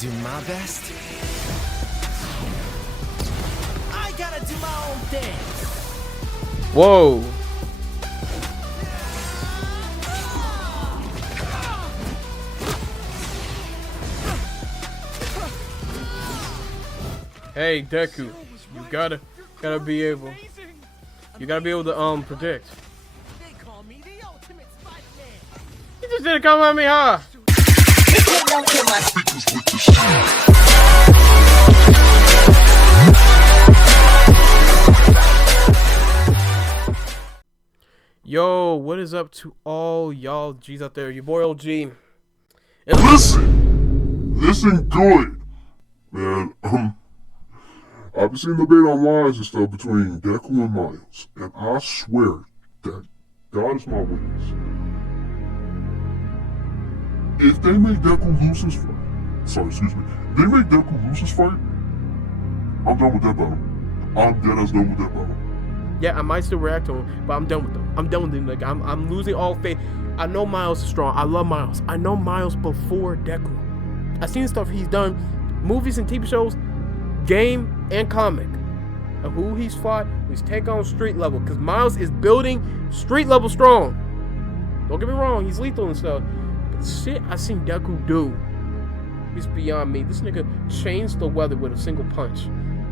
do my best. I gotta do my own thing. Whoa. Hey Deku, you gotta be able. You gotta be able to predict. They call me the ultimate Spider-Man. You just didn't come at me, huh? Yo, what is up to all y'all G's out there? Your boy OG. And listen good, man. I've been seeing debate online and stuff between Deku and Miles, and I swear that God is my witness. If they make Deku lose his fight, they make Deku lose his fight, I'm done with that battle. I'm dead as done with that battle. Yeah, I might still react to him, but I'm done with them. I'm done with him. Like I'm losing all faith. I know Miles is strong. I love Miles. I know Miles before Deku. I've seen stuff he's done, movies and TV shows, game and comic, of who he's fought, who's taken on street level. Because Miles is building street level strong. Don't get me wrong, he's lethal and stuff. But shit I seen Deku do is beyond me. This nigga changed the weather with a single punch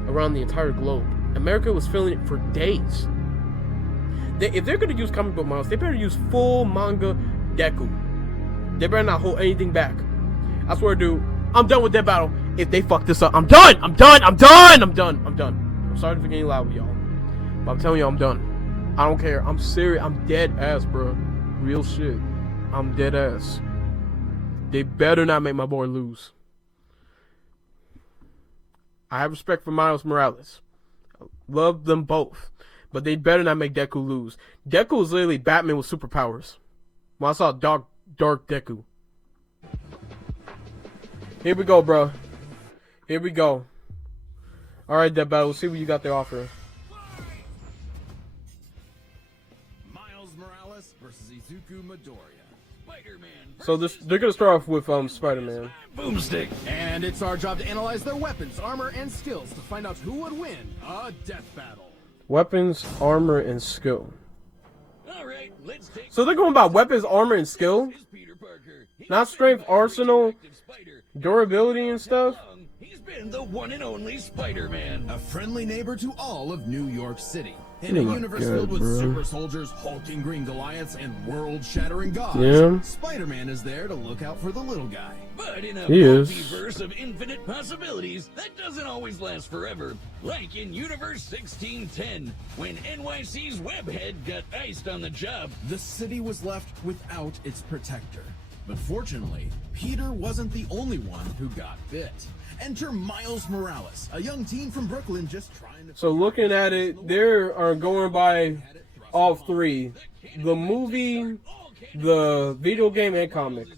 around the entire globe. America was feeling it for days. If they're gonna use comic book Miles, they better use full manga Deku. They better not hold anything back. I swear, dude, I'm done with that battle. If they fuck this up, I'm done. I'm sorry for getting loud with y'all, but I'm telling you, I'm done. I don't care. I'm serious. I'm dead ass, bro. Real shit. I'm dead ass. They better not make my boy lose. I have respect for Miles Morales. I love them both. But they better not make Deku lose. Deku is literally Batman with superpowers. When I saw Dark Deku. Here we go, bro. Here we go. Alright, Dead Battle. Let's see what you got to offer. Miles Morales versus Izuku Midoriya. Spider-Man. So they're gonna start off with Spider-Man. Boomstick. And it's our job to analyze their weapons, armor, and skills to find out who would win a death battle. Weapons, armor, and skill. All right, let's take So they're going by weapons, armor, and skill? Not strength, arsenal, durability, and stuff? He's been the one and only Spider-Man. A friendly neighbor to all of New York City. In Oh a my universe God, filled with bro. super soldiers, hulking green Goliaths, and world-shattering gods, Yeah. Spider-Man is there to look out for the little guy. But in a He is. multiverse of infinite possibilities, that doesn't always last forever. Like in Universe 1610, when NYC's Webhead got iced on the job. The city was left without its protector. But fortunately, Peter wasn't the only one who got bit. Enter Miles Morales, a young teen from Brooklyn just trying to... So looking at it, they are going by all three. The movie, the video game, and comic. To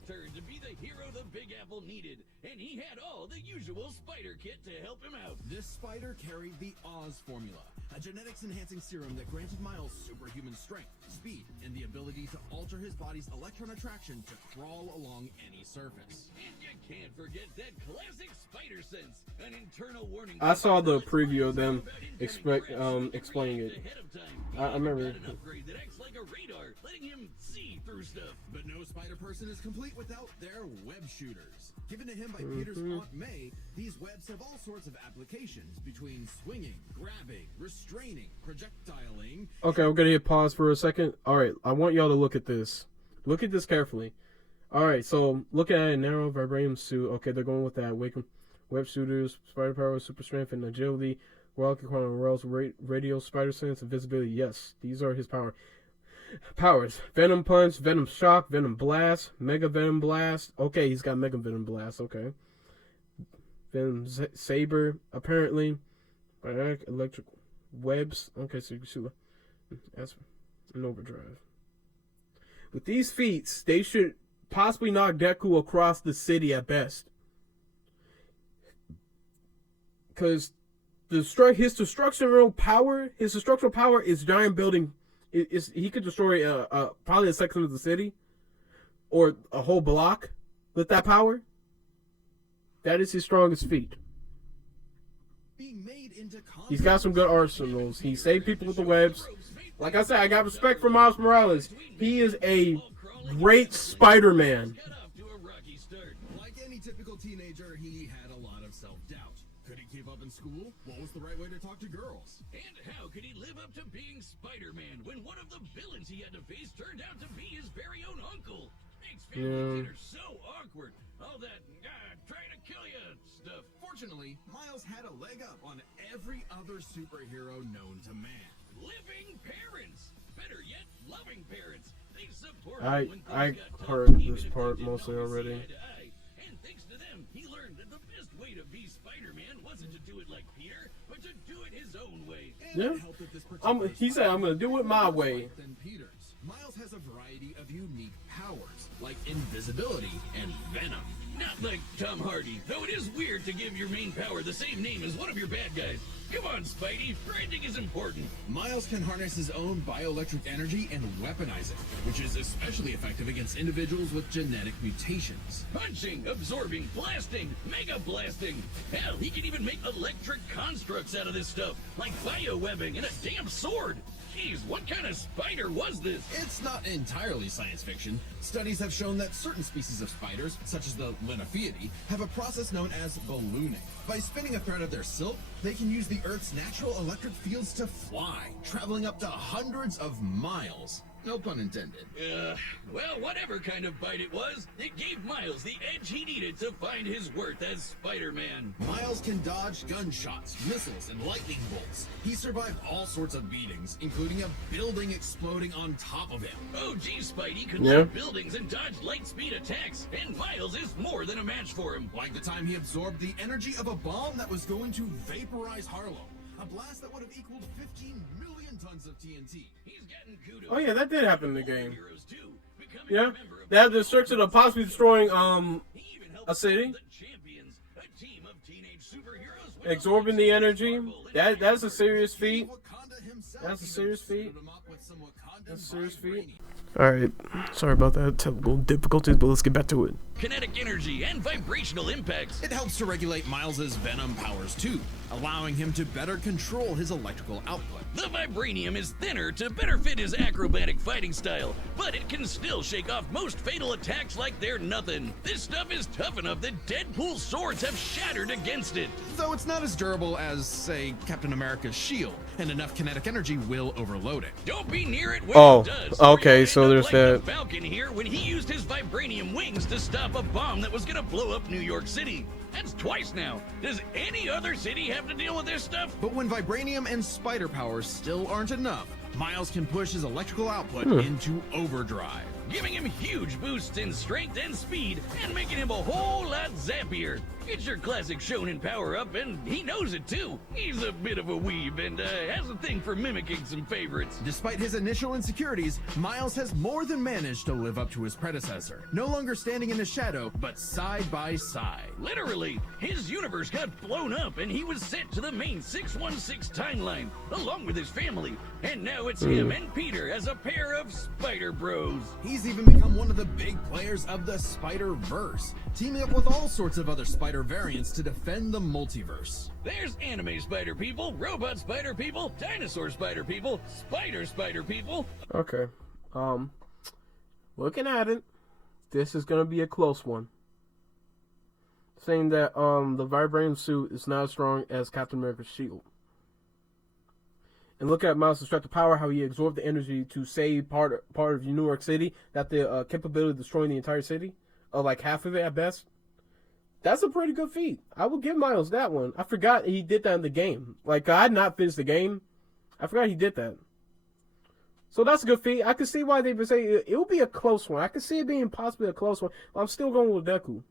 be the hero the Big Apple needed, and he had all the usual spider kit to help him out. This spider carried the Oz formula, a genetics-enhancing serum that granted Miles superhuman strength, speed, and the ability to alter his body's electron attraction to crawl along any surface. And you can't forget that classic spider sense, an internal warning. I saw the preview of them explaining it. I remember. An upgrade that acts like a radar, letting him see through stuff. But no spider person is complete without their web shooters. Given to him by Peter's Aunt May, these webs have all sorts of applications between swinging, grabbing, restraining, projectiling. Okay, we're gonna hit pause for a second. Alright, I want y'all to look at this. Look at this carefully. Alright, so look at a narrow vibranium suit. Okay, they're going with that. Web shooters, spider power, super strength, and agility. Royal Quantum radio, spider sense, and visibility. Yes, these are his powers. Venom punch, venom shock, venom blast, mega venom blast. Okay, he's got mega venom blast. Okay. Venom saber, apparently. Electric webs. Okay, so you can shoot. That's an overdrive. With these feats, they should possibly knock Deku across the city at best. Because his destructional power is giant building. He could destroy probably a section of the city or a whole block with that power. That is his strongest feat. Being made into He's got some good arsenals. He saved people with the webs. Like I said, I got respect for Miles Morales. He is a great Spider-Man. Got off to a rocky start. Like any typical teenager, he had a lot of self-doubt. Could he keep up in school? What was the right way to talk to girls? And how could he live up to being Spider-Man when one of the villains he had to face turned out to be his very own uncle? Makes family dinner so awkward. All that trying to kill you stuff. Fortunately, Miles had a leg up on every other superhero known to man. Living parents. Better yet, loving parents. They support I him when things got tough, heard even this if part they didn't mostly always see already. eye to eye. And thanks to them, he learned that the best way to be Spider-Man wasn't to do it like Peter, but to do it his own way. And Yeah. it helped that this particular He said, I'm going to do it my way. than Peter's. Miles has a variety of unique powers, like invisibility and venom. Not like Tom Hardy, though it is weird to give your main power the same name as one of your bad guys. Come on, Spidey, branding is important. Miles can harness his own bioelectric energy and weaponize it, which is especially effective against individuals with genetic mutations. Punching, absorbing, blasting, mega blasting. Hell, he can even make electric constructs out of this stuff, like biowebbing and a damn sword. Jeez, what kind of spider was this? It's not entirely science fiction. Studies have shown that certain species of spiders, such as the Linophiidae, have a process known as ballooning. By spinning a thread of their silk, they can use the Earth's natural electric fields to fly, traveling up to hundreds of miles. No pun intended. Well, whatever kind of bite it was, it gave Miles the edge he needed to find his worth as Spider-Man. Miles can dodge gunshots, missiles, and lightning bolts. He survived all sorts of beatings, including a building exploding on top of him. Oh, geez, Spidey could Yeah. lift buildings and dodge light speed attacks, and Miles is more than a match for him. Like the time he absorbed the energy of a bomb that was going to vaporize Harlem. A blast that would have equaled 15 million tons of TNT. He's getting kudos. Oh, yeah, that did happen in the game. Heroes too, becoming Yeah. a member of They have the destruction of possibly destroying He even helped a city. build the Champions, a team of teenage superheroes with absorbing the energy. That's a serious feat. Wakanda himself That's a even serious feat. suited him up with some Wakandan That's a serious vibranium. feat. Alright, sorry about that technical difficulties, but let's get back to it. kinetic energy and vibrational impacts. It helps to regulate Miles's venom powers too, allowing him to better control his electrical output. The vibranium is thinner to better fit his acrobatic fighting style, but it can still shake off most fatal attacks like they're nothing. This stuff is tough enough that Deadpool's swords have shattered against it. Though it's not as durable as, say, Captain America's shield, and enough kinetic energy will overload it. Don't be near it when Oh, it does. okay, You'll so end there's up like that. the Falcon here when he used his vibranium wings to stop a bomb that was gonna blow up New York City. That's twice now. Does any other city have to deal with this stuff? But when vibranium and spider powers still aren't enough, Miles can push his electrical output into overdrive. Giving him huge boosts in strength and speed, and making him a whole lot zappier. It's your classic shonen power-up, and he knows it too. He's a bit of a weeb, and has a thing for mimicking some favorites. Despite his initial insecurities, Miles has more than managed to live up to his predecessor. No longer standing in the shadow, but side by side. Literally, his universe got blown up, and he was sent to the main 616 timeline, along with his family. And now it's him and Peter as a pair of Spider Bros. He's even become one of the big players of the Spider-Verse, teaming up with all sorts of other spider variants to defend the multiverse. There's anime spider people, robot spider people, dinosaur spider people, spider people. Okay. Looking at it, this is gonna be a close one. Saying that the vibranium suit is not as strong as Captain America's shield. And look at Miles' destructive power, how he absorbed the energy to save part of New York City, that the capability of destroying the entire city, like half of it at best. That's a pretty good feat. I will give Miles that one. I forgot he did that in the game. Like, I had not finished the game. I forgot he did that. So that's a good feat. I can see why they've been saying it will be a close one. I can see it being possibly a close one. But I'm still going with Deku.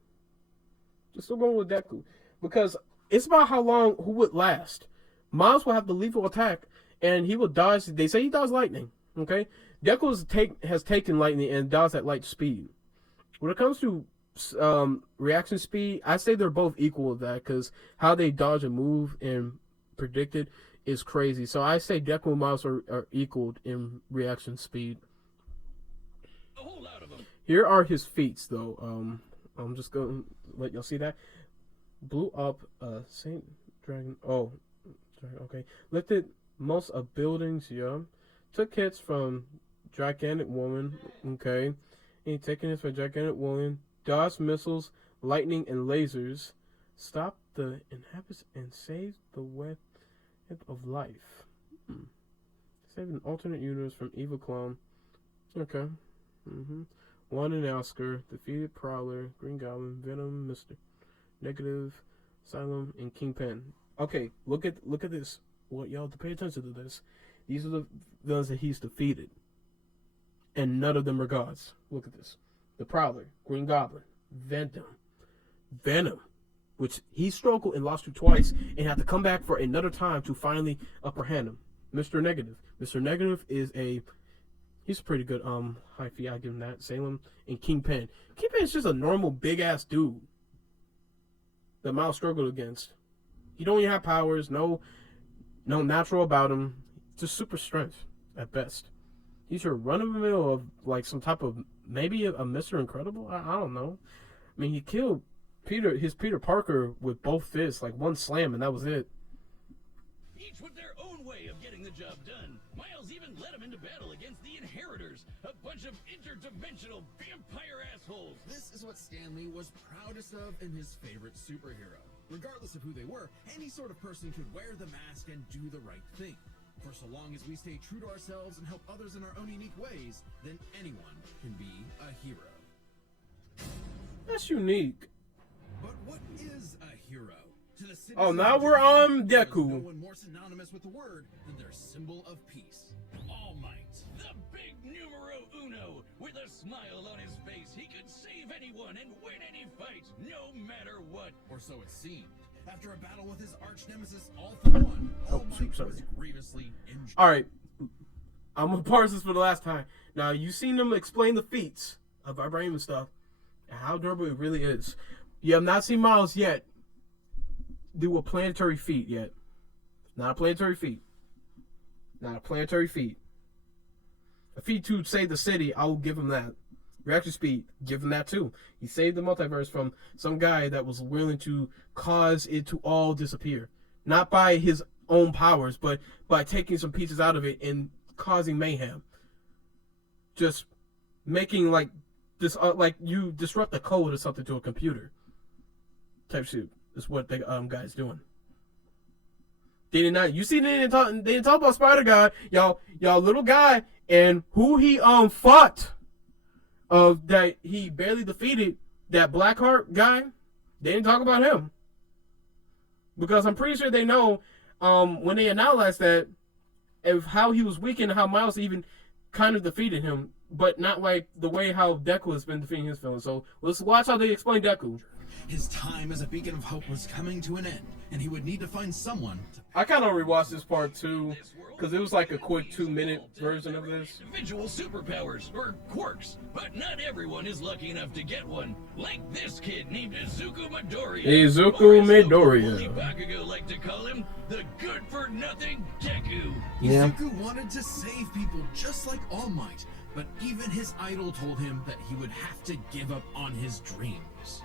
Still going with Deku. Because it's about how long, who would last. Miles will have the lethal attack, and he will dodge. They say he dodges lightning. Okay? Deku has taken lightning and dodged at light speed. When it comes to reaction speed, I say they're both equal with that, because how they dodge and move and predict it is crazy. So I say Deku and Miles are equaled in reaction speed. A whole lot of them. Here are his feats, though. I'm just going to let y'all see that. blew up a Saint Dragon. Oh, okay. Lifted most of buildings. Yeah. Took hits from gigantic woman. Okay. And taking hits from gigantic woman. Dodged missiles, lightning, and lasers. Stopped the inhabitants and saved the web of life. Saved an alternate universe from evil clone. Okay. Won an Oscar. Defeated Prowler, Green Goblin, Venom, Mr. Negative, Asylum, and Kingpin. Okay, look at this. What y'all have to pay attention to this. These are the villains that he's defeated. And none of them are gods. Look at this. The Prowler, Green Goblin, Venom, which he struggled and lost to twice and had to come back for another time to finally upper hand him. Mr. Negative. Mr. Negative is he's a pretty good high fee, I give him that. Salem and Kingpin. Kingpin is just a normal big ass dude that Miles struggled against. He don't even have powers, no natural about him. Just super strength at best. He's your run of the mill of like some type of maybe a Mr. Incredible. I don't know. I mean, he killed Peter Parker with both fists, like one slam, and that was it. Each with their own way of getting the job done. Miles even led him into battle against the Inheritors, a bunch of interdimensional vampire assholes. This is what Stan Lee was proudest of in his favorite superhero. Regardless of who they were, any sort of person could wear the mask and do the right thing. For so long as we stay true to ourselves and help others in our own unique ways, then anyone can be a hero. That's unique. But what is a hero? To the Oh, citizens now of we're Japan, on there is Deku. No one more synonymous with the word than their symbol of peace. All Might, the big numero uno. With a smile on his face, he could save anyone and win any fight, no matter what. Or so it seemed. After a battle with his arch nemesis, All for One, All Might sorry. was grievously injured. All right, I'm gonna parse this for the last time. Now you've seen them explain the feats of vibranium and stuff, and how durable it really is. You have not seen Miles yet do a planetary feat yet. Not a planetary feat. Not a planetary feat. A feat to save the city, I will give him that. Reaction speed, give him that too. He saved the multiverse from some guy that was willing to cause it to all disappear. Not by his own powers, but by taking some pieces out of it and causing mayhem. Just making like this, like you disrupt the code or something to a computer. Type shit is what the guy's doing. They did not. You see, they didn't talk about Spider God, y'all little guy, and who he fought. That he barely defeated, that Blackheart guy. They didn't talk about him because I'm pretty sure they know when they analyzed that of how he was weak and how Miles even kind of defeated him, but not like the way how Deku has been defeating his villains. So let's watch how they explain Deku. His time as a beacon of hope was coming to an end, and he would need to find someone to I kind of rewatched this part too because it was like a quick 2-minute version of this. Individual superpowers, or quirks, but not everyone is lucky enough to get one. Like this kid named Izuku Midoriya. Izuku Or as the Midoriya. bully Bakugo like to call him, the good-for-nothing Deku. Yeah. Deku wanted to save people just like All Might, but even his idol told him that he would have to give up on his dreams.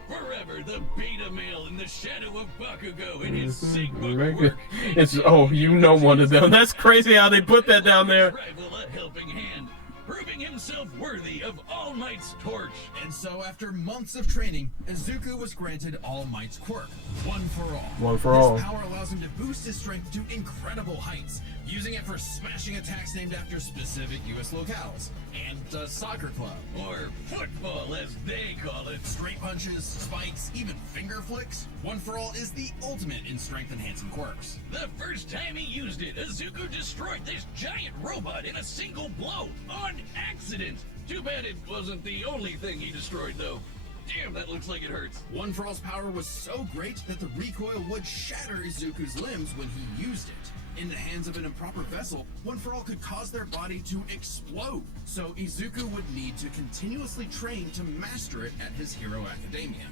Forever the beta male in the shadow of Bakugo in his sick book Very work. good. It's you know one of them. That's crazy how they put that down there. Rival a helping hand, proving himself worthy of All Might's torch. And so, after months of training, Izuku was granted All Might's quirk, One for All. One for all. This power allows him to boost his strength to incredible heights, using it for smashing attacks named after specific U.S. locales, and a soccer club. Or football, as they call it. Straight punches, spikes, even finger flicks. One for All is the ultimate in strength-enhancing quirks. The first time he used it, Izuku destroyed this giant robot in a single blow, on accident. Too bad it wasn't the only thing he destroyed, though. Damn, that looks like it hurts. One for All's power was so great that the recoil would shatter Izuku's limbs when he used it. In the hands of an improper vessel, One for All could cause their body to explode. So Izuku would need to continuously train to master it at his Hero Academia.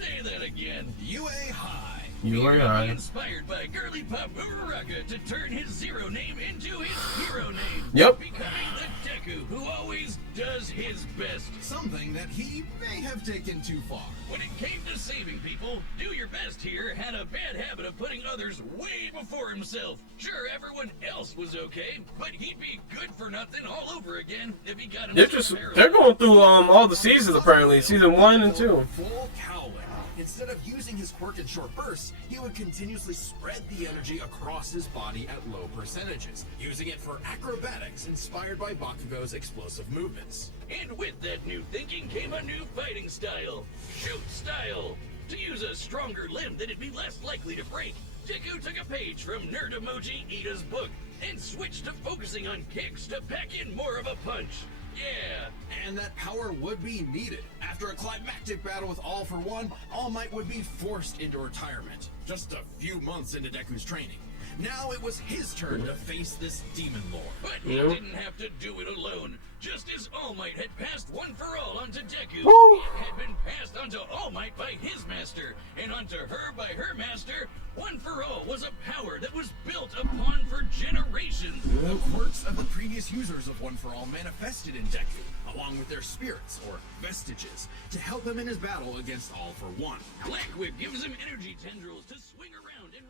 Say that again. UA High. You He and will I. be inspired by girly pop Uraraka to turn his zero name into his hero name. Yep. Becoming the Deku who always does his best. Something that he may have taken too far. When it came to saving people, Do Your Best here had a bad habit of putting others way before himself. Sure, everyone else was okay, but he'd be good for nothing all over again if he got himself They're going through all the seasons apparently, season 1 and 2. Full cowling. Instead of using his quirk in short bursts, he would continuously spread the energy across his body at low percentages, using it for acrobatics inspired by Bakugo's explosive movements. And with that new thinking came a new fighting style. Shoot style. To use a stronger limb that'd be less likely to break, Deku took a page from Nerd Emoji Ida's book and switched to focusing on kicks to pack in more of a punch. Yeah. And that power would be needed. After a climactic battle with All for One, All Might would be forced into retirement, just a few months into Deku's training. Now it was his turn to face this demon lord. But he didn't have to do it alone. Just as All Might had passed One for All onto Deku, Woo! it had been passed onto All Might by his master, and onto her by her master. One for All was a power that was built upon for generations. The quirks of the previous users of One for All manifested in Deku, along with their spirits, or vestiges, to help him in his battle against All for One. Black Whip gives him energy tendrils to swing around and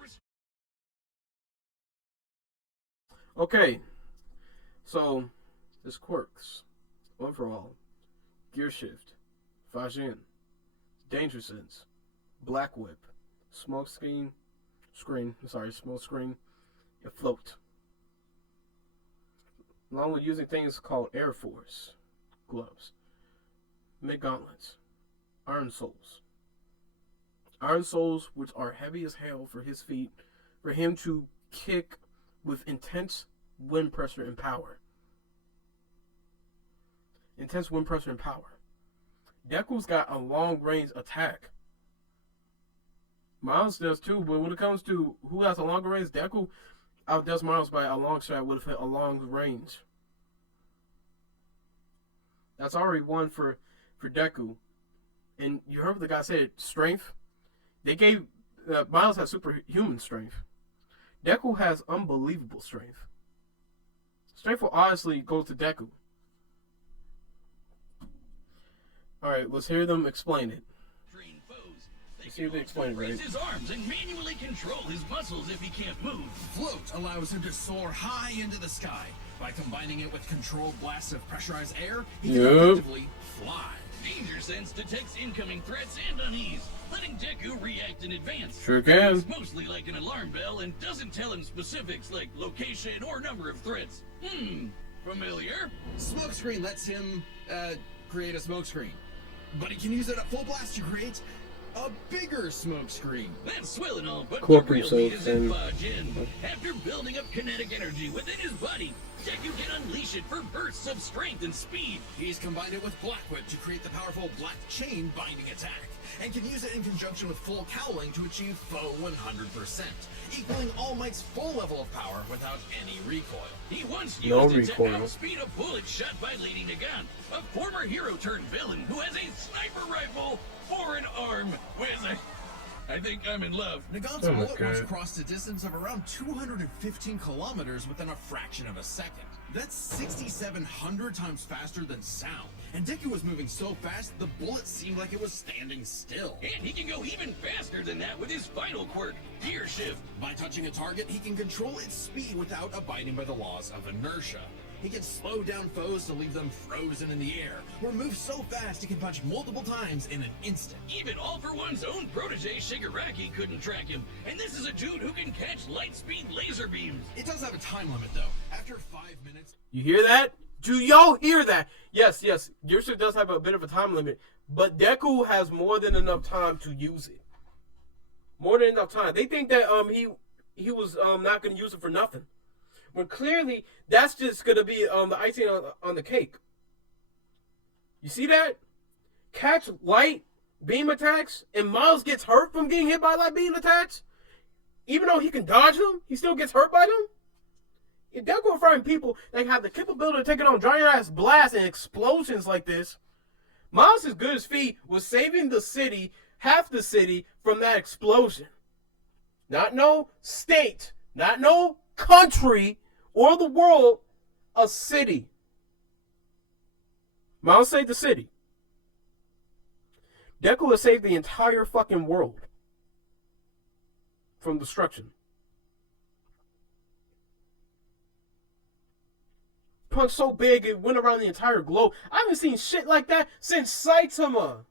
Okay, so there's quirks, One for All, Gear Shift, Fajin, Danger Sense, Black Whip, Smoke Screen, and Float. Along with using things called Air Force, gloves, Mid Gauntlets, Iron Souls. Iron Souls, which are heavy as hell for his feet, for him to kick with intense wind pressure and power. Intense wind pressure and power. Deku's got a long range attack. Miles does too, but when it comes to who has a longer range, Deku outdoes Miles by a long shot with a long range. That's already one for Deku. And you heard what the guy said, strength. They gave Miles has superhuman strength. Deku has unbelievable strength. Strength will honestly go to Deku. Alright, let's hear them explain it. Let's hear them explain it, right? raise his arms and manually control his muscles if he can't move. Float allows him to soar high into the sky. By combining it with controlled blasts of pressurized air, he can effectively fly. Danger Sense detects incoming threats and unease, letting Deku react in advance. Sure can. It's mostly like an alarm bell and doesn't tell him specifics like location or number of threats. Familiar? Smokescreen lets him, create a smokescreen. But he can use it at full blast to create a bigger smokescreen. That's swell and all, but Corporate the real meat is self in and- Fajin. After building up kinetic energy within his body, Deku can unleash it for bursts of strength and speed. He's combined it with Black Whip to create the powerful Black Chain binding attack, and can use it in conjunction with full cowling to achieve foe 100%, equaling All Might's full level of power without any recoil. He once No used it recoil. to outspeed a bullet shot by Lady Nagan, a former hero-turned-villain who has a sniper rifle for an arm with I think I'm in love. Nagan's Oh my bullet once God. crossed a distance of around 215 kilometers within a fraction of a second. That's 6,700 times faster than sound. And Deku was moving so fast, the bullet seemed like it was standing still. And he can go even faster than that with his final quirk, Gear Shift. By touching a target, he can control its speed without abiding by the laws of inertia. He can slow down foes to leave them frozen in the air, or move so fast he can punch multiple times in an instant. Even All for One's own protege Shigaraki couldn't track him, and this is a dude who can catch light-speed laser beams. It does have a time limit though. After 5 minutes, You hear that? Do y'all hear that? Yes, Gear Shift does have a bit of a time limit, but Deku has more than enough time to use it. More than enough time. They think that he was not going to use it for nothing. When clearly that's just going to be the icing on the cake. You see that? Catch light beam attacks, and Miles gets hurt from getting hit by light beam attacks. Even though he can dodge them, he still gets hurt by them. If they're going to find people that have the capability of taking on giant ass blasts and explosions like this, Miles' good as feat was saving the city, half the city, from that explosion. Not no state. Not no country or the world. A city. Miles saved the city. Deku has saved the entire fucking world from destruction. Punch so big it went around the entire globe. I haven't seen shit like that since Saitama.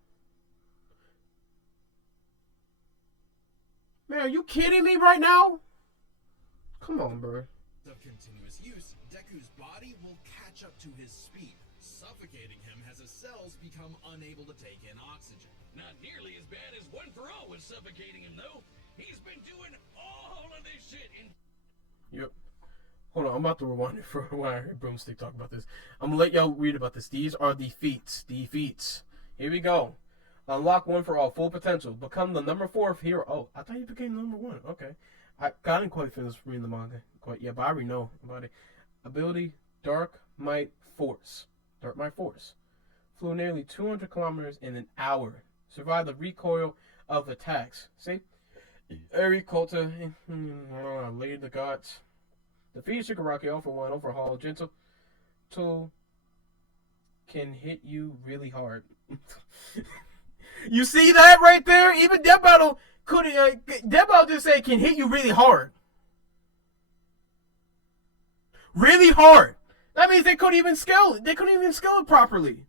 Man, are you kidding me right now? Come on, bro. Of continuous use, Deku's body will catch up to his speed, suffocating him as his cells become unable to take in oxygen. Not nearly as bad as One For All was suffocating him, though. He's been doing all of this shit in... Yep. Hold on, I'm about to rewind it for a while. I heard Broomstick talk about this. I'm gonna let y'all read about this. These are the feats. Defeats. Here we go. Unlock One For All. Full potential. Become the number 4 hero. Oh, I thought you became number 1. Okay. I didn't quite finish reading the manga. Yeah, but I already know about it. Ability, Dark Might Force. Dark Might Force. Flew nearly 200 kilometers in an hour. Survived the recoil of attacks. See? Eri Kota. Lady the Gods. Defeat Shigaraki, all for one, overhaul, gentle tool can hit you really hard. You see that right there? Even Death Battle could Death Battle just say can hit you really hard. Really hard. That means they couldn't even scale it. They couldn't even scale it properly.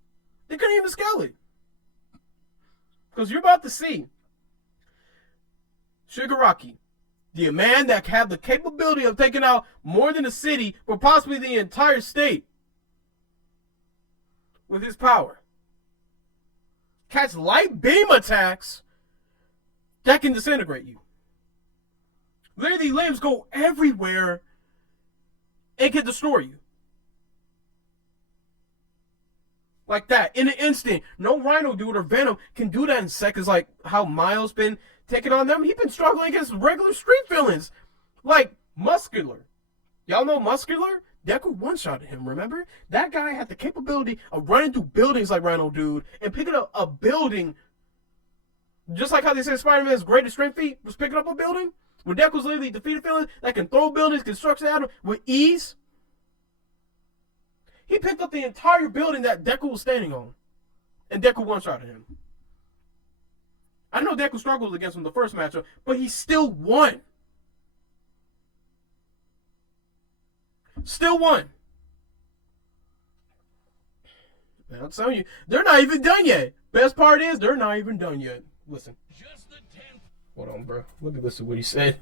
They couldn't even scale it. Because you're about to see Shigaraki, the man that had the capability of taking out more than a city, but possibly the entire state, with his power. Catch light beam attacks that can disintegrate you. Literally, limbs go everywhere and can destroy you. Like that, in an instant. No Rhino dude or Venom can do that in seconds, like how Miles been taking on them. He's been struggling against regular street villains. Like Muscular. Y'all know Muscular? Deku one-shotted him, remember? That guy had the capability of running through buildings like Rhino dude and picking up a building. Just like how they said Spider-Man's greatest strength feat was picking up a building. When Deku's literally defeated villains that can throw buildings, construction at him with ease. He picked up the entire building that Deku was standing on. And Deku one-shotted him. I know Deku struggled against him the first matchup, but he still won. Still won. Man, I'm telling you, they're not even done yet. Best part is, they're not even done yet. Listen. Just the 10th. Hold on, bro. Look at this, what he said.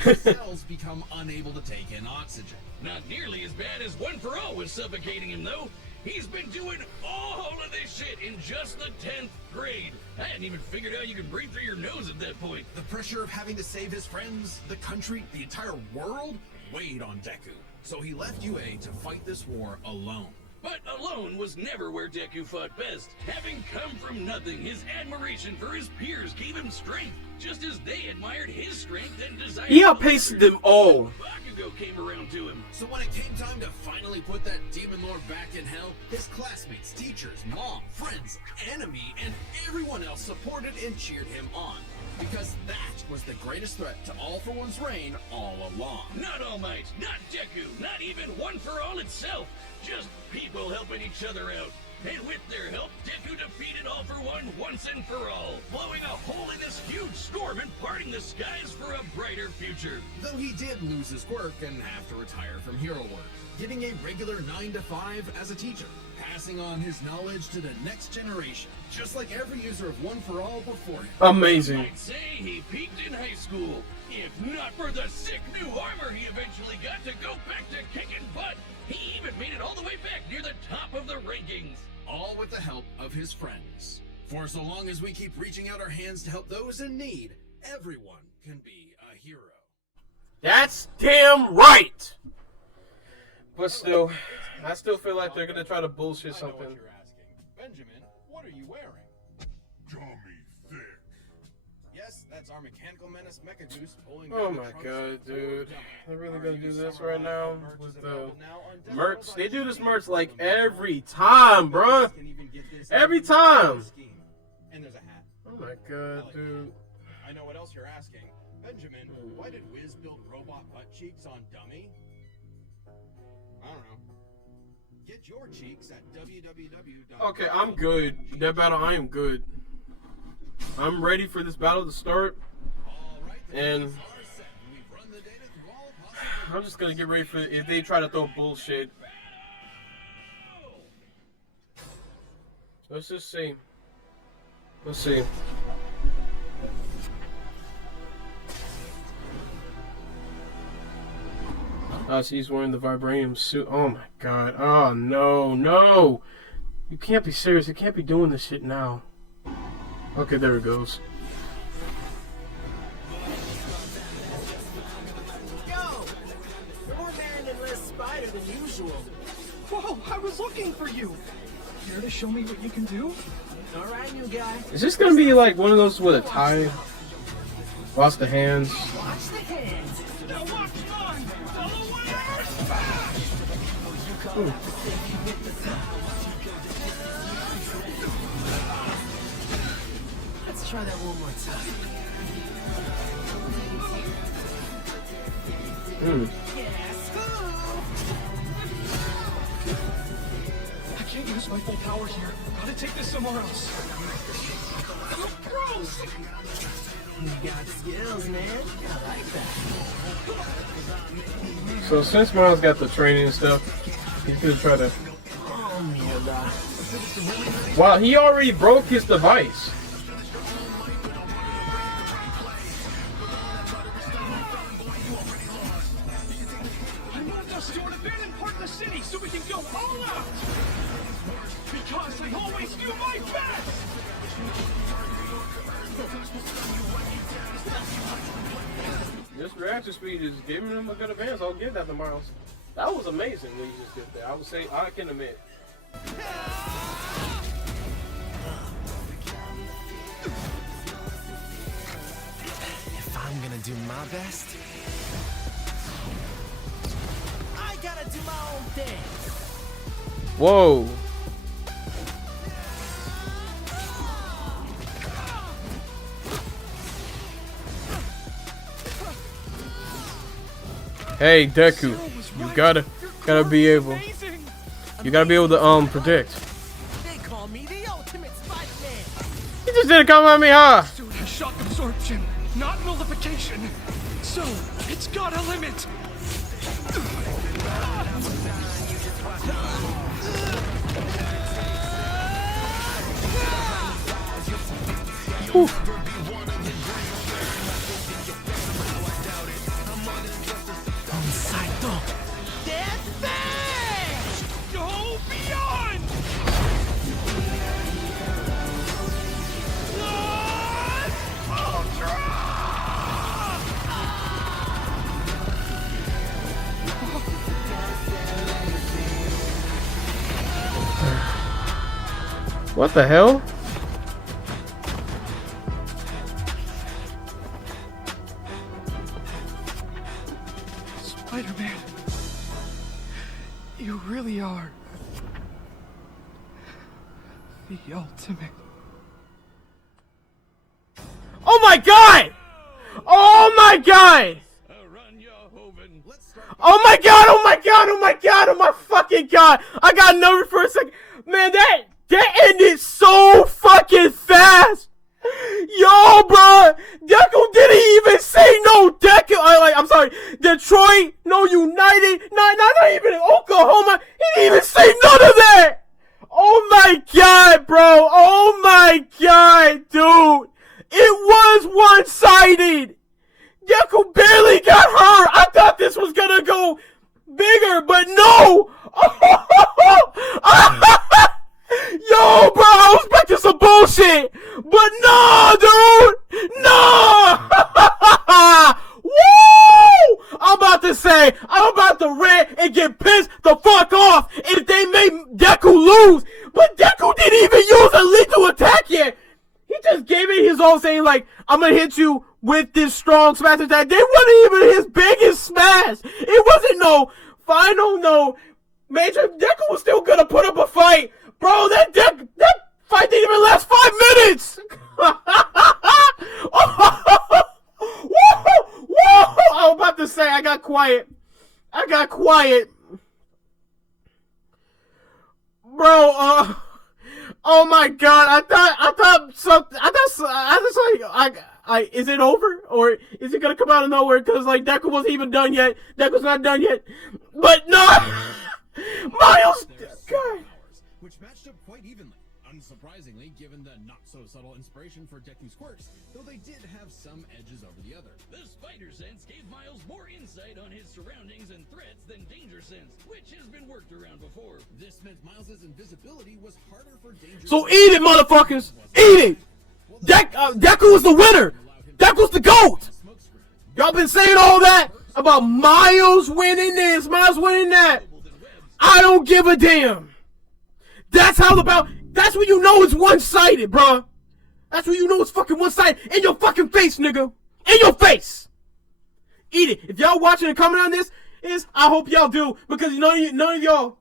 His cells become unable to take in oxygen. Not nearly as bad as One For All was suffocating him, though. He's been doing all of this shit in just the 10th grade. I hadn't even figured out you could breathe through your nose at that point. The pressure of having to save his friends, the country, the entire world weighed on Deku. So he left UA to fight this war alone. But alone was never where Deku fought best. Having come from nothing, his admiration for his peers gave him strength, just as they admired his strength and desire. He outpaced them all. Bakugo came around to him. So when it came time to finally put that demon lord back in hell, his classmates, teachers, mom, friends, enemy, and everyone else supported and cheered him on. Because that was the greatest threat to All For One's reign all along. Not All Might, not Deku, not even One For All itself. Just people helping each other out. And with their help, Deku defeated All For One once and for all, blowing a hole in this huge storm and parting the skies for a brighter future. Though he did lose his work and have to retire from hero work, getting a regular 9 to 5 as a teacher, passing on his knowledge to the next generation, just like every user of One For All before him. Amazing. I'd say he peaked in high school. If not for the sick new armor he eventually got to go back to kicking butt, he even made it all the way back near the top of the rankings. All with the help of his friends. For so long as we keep reaching out our hands to help those in need, everyone can be a hero. That's damn right. But still, I still feel like they're gonna try to bullshit something. I know what you're asking. Benjamin, what are you wearing? Gummy thick. Yes, that's our mechanical menace Mecha Goose pulling Oh down the my trunks god, of dude. Dummy. They're really Our gonna do used this summer right line now of merch is with the available now on merch. They do this Desktop merch like Shop. every time, bruh. Can even get this Every in time. scheme. And there's a hat. Oh my god, dude. I know what else you're asking. Benjamin, why did Wiz build robot butt cheeks on dummy? I don't know. Get your cheeks at www. Okay, I'm good. That battle, I am good. I'm ready for this battle to start. And I'm just gonna get ready for if they try to throw bullshit. Let's just see. Let's see. Oh, so he's wearing the vibranium suit. Oh my god. Oh no, no! You can't be serious. You can't be doing this shit now. Okay, there it goes. Yo! You're more man and less spider than usual. Whoa, I was looking for you. Care to show me what you can do? Alright, new guy. Is this gonna be like one of those with a tie? Watch the hands. Watch the hands. Now watch mine! Ooh. Let's try that one more time. Yes. I can't use my full power here. Gotta take this somewhere else. Gross! You got skills, man. I like that. So since Miles got the training and stuff, he's gonna try to. Oh, mierda. Wow, he already broke his device. I want us to an abandoned part of the city so we can go all out! Because I always do my best! This reaction speed is giving him a good advance. I'll give that to Miles. That was amazing when he just did that. I would say, I can admit. If I'm gonna do my best, I gotta do my own thing. Whoa. Hey Deku, you gotta be able, you gotta be able to predict. They call me the ultimate Spider-Man. He just didn't come at me, huh? Suit has shock absorption, not nullification. So, it's got a limit. Whew. Go beyond! Ultra! What the hell? Spider-Man, you really are the ultimate. Oh my god! Oh my god! Oh my god, oh my god, oh my god, oh my fucking god! I got nervous for a second. Man, that ended so fucking fast! Yo, bro! Deku didn't even say no Deku! I'm sorry, Detroit, no United, not even Oklahoma. He didn't even say none of that! Oh my god, bro! Oh my god, dude! It was one-sided! Deku barely got hurt! I thought this was gonna go bigger, but no! Yo, bro, I was expecting some bullshit! But no, dude! No! Woo! I'm about to rant and get pissed the fuck off if they make Deku lose! But Deku didn't even use a lethal attack yet! He just gave it his all, saying like, I'm gonna hit you with this strong smash attack. They wasn't even his biggest smash. It wasn't no final, no major. Deku was still gonna put up a fight. Bro, that fight didn't even last 5 minutes. quiet. Bro, oh my god, I was like, is it over? Or is it gonna come out of nowhere? Cause like, Deku wasn't even done yet. Deku's not done yet. But no! Miles! God. Which matched up quite evenly. Unsurprisingly, given the not-so-subtle inspiration for Deku's quirks, though they did have some edges over the other. The spider sense gave Miles more insight on his surroundings and threats than danger sense, which has been worked around before. This meant Miles' invisibility was harder for danger. So eat it, motherfuckers! Eat it! Deku was the winner! Deku's the GOAT! Y'all been saying all that about Miles winning this, Miles winning that. I don't give a damn. That's when you know it's one-sided, bruh. That's when you know it's fucking one-sided. In your fucking face, nigga. In your face. Eat it. If y'all watching and commenting on this, I hope y'all do, because none of y'all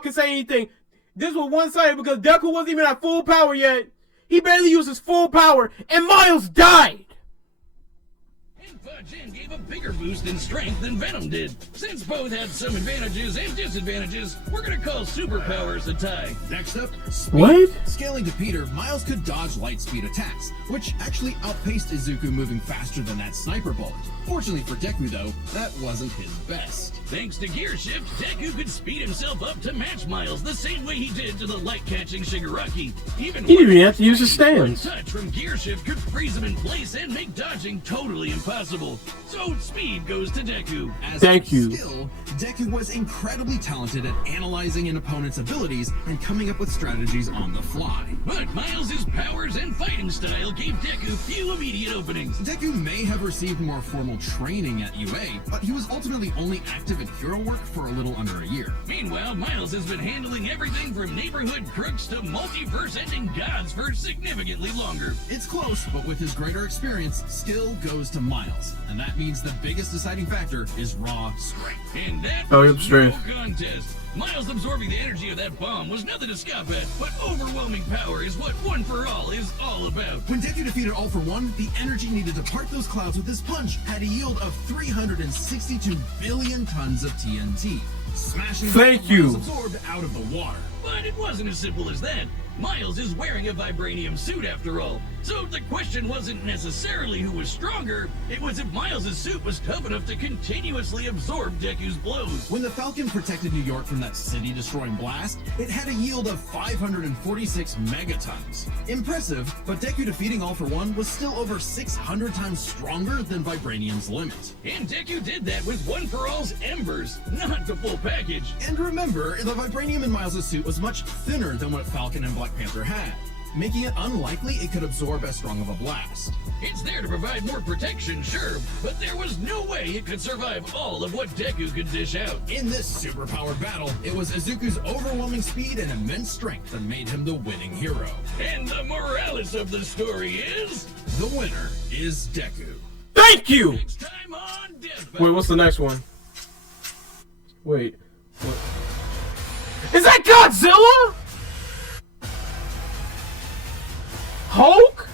can say anything. This was one-sided because Deku wasn't even at full power yet. He barely used his full power, and Miles died. Jin gave a bigger boost in strength than Venom did. Since both had some advantages and disadvantages, we're gonna call superpowers a tie. Next up, speed. What? Scaling to Peter, Miles could dodge light speed attacks, which actually outpaced Izuku moving faster than that sniper bullet. Fortunately for Deku, though, that wasn't his best. Thanks to Gear Shift, Deku could speed himself up to match Miles the same way he did to the light-catching Shigaraki. He didn't even have to use his stance. One touch from Gear Shift could freeze him in place and make dodging totally impossible. So speed goes to Deku. As Thank for you. Skill, Deku was incredibly talented at analyzing an opponent's abilities and coming up with strategies on the fly. But Miles' powers and fighting style gave Deku few immediate openings. Deku may have received more formal training at UA, but he was ultimately only active in hero work for a little under a year. Meanwhile, Miles has been handling everything from neighborhood crooks to multiverse-ending gods for significantly longer. It's close, but with his greater experience, skill goes to Miles, and that means the biggest deciding factor is raw strength. And that Oh, was yep, strength. no contest. Miles absorbing the energy of that bomb was nothing to scoff at, but overwhelming power is what One For All is all about. When Deku defeated All For One, the energy needed to part those clouds with his punch had a yield of 362 billion tons of TNT, smashing Thank you. Miles absorbed out of the water. But it wasn't as simple as that. Miles is wearing a vibranium suit after all. So the question wasn't necessarily who was stronger, it was if Miles' suit was tough enough to continuously absorb Deku's blows. When the Falcon protected New York from that city-destroying blast, it had a yield of 546 megatons. Impressive, but Deku defeating All For One was still over 600 times stronger than Vibranium's limit. And Deku did that with One For All's embers, not the full package. And remember, the Vibranium in Miles' suit was much thinner than what Falcon and Black Panther had, making it unlikely it could absorb as strong of a blast. It's there to provide more protection, sure, but there was no way it could survive all of what Deku could dish out. In this superpowered battle, it was Izuku's overwhelming speed and immense strength that made him the winning hero. And the morales of the story is... The winner is Deku. Thank you! Next time on Death Wait, what's the next one? Wait. What? Is that Godzilla? Hulk?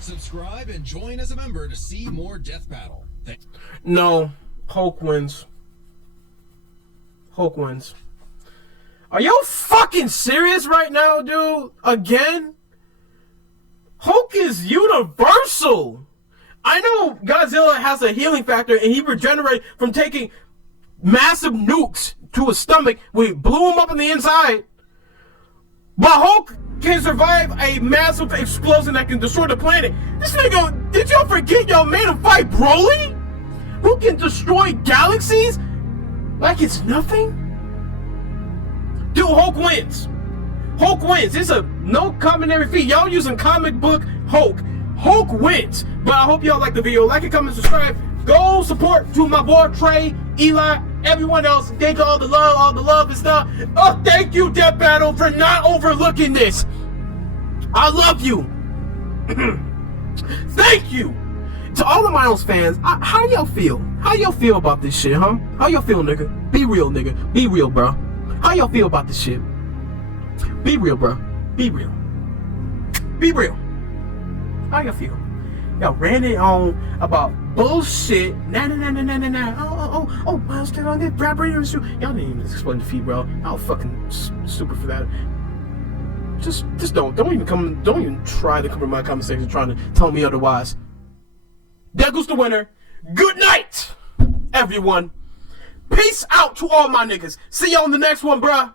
Subscribe and join as a member to see more Death Battle. No. Hulk wins. Hulk wins. Are you fucking serious right now, dude? Again? Hulk is universal. I know Godzilla has a healing factor and he regenerates from taking massive nukes to his stomach. We blew him up on the inside. But Hulk can survive a massive explosion that can destroy the planet. This nigga, did y'all forget y'all made him fight Broly? Who can destroy galaxies like it's nothing? Dude, Hulk wins. Hulk wins. It's a no commentary feat. Y'all using comic book Hulk. Hulk wins. But I hope y'all like the video. Like and comment, subscribe. Go support to my boy Trey, Eli, everyone else. Thank you all the love and stuff. Oh, thank you, Death Battle, for not overlooking this. I love you. Thank you. To all of Miles fans, how y'all feel? How y'all feel about this shit, huh? How y'all feel, nigga? Be real, nigga. Be real, bro. How y'all feel about this shit? Be real, bro. Be real. Be real. How y'all feel? Y'all ran it on about bullshit. Nah. Oh, Miles get on this vibrator and shoot. Y'all didn't even explain the feat, bro. Y'all fucking stupid for that. Just don't even try to come in my comment section trying to tell me otherwise. Deku's the winner. Good night, everyone. Peace out to all my niggas. See y'all on the next one, bruh.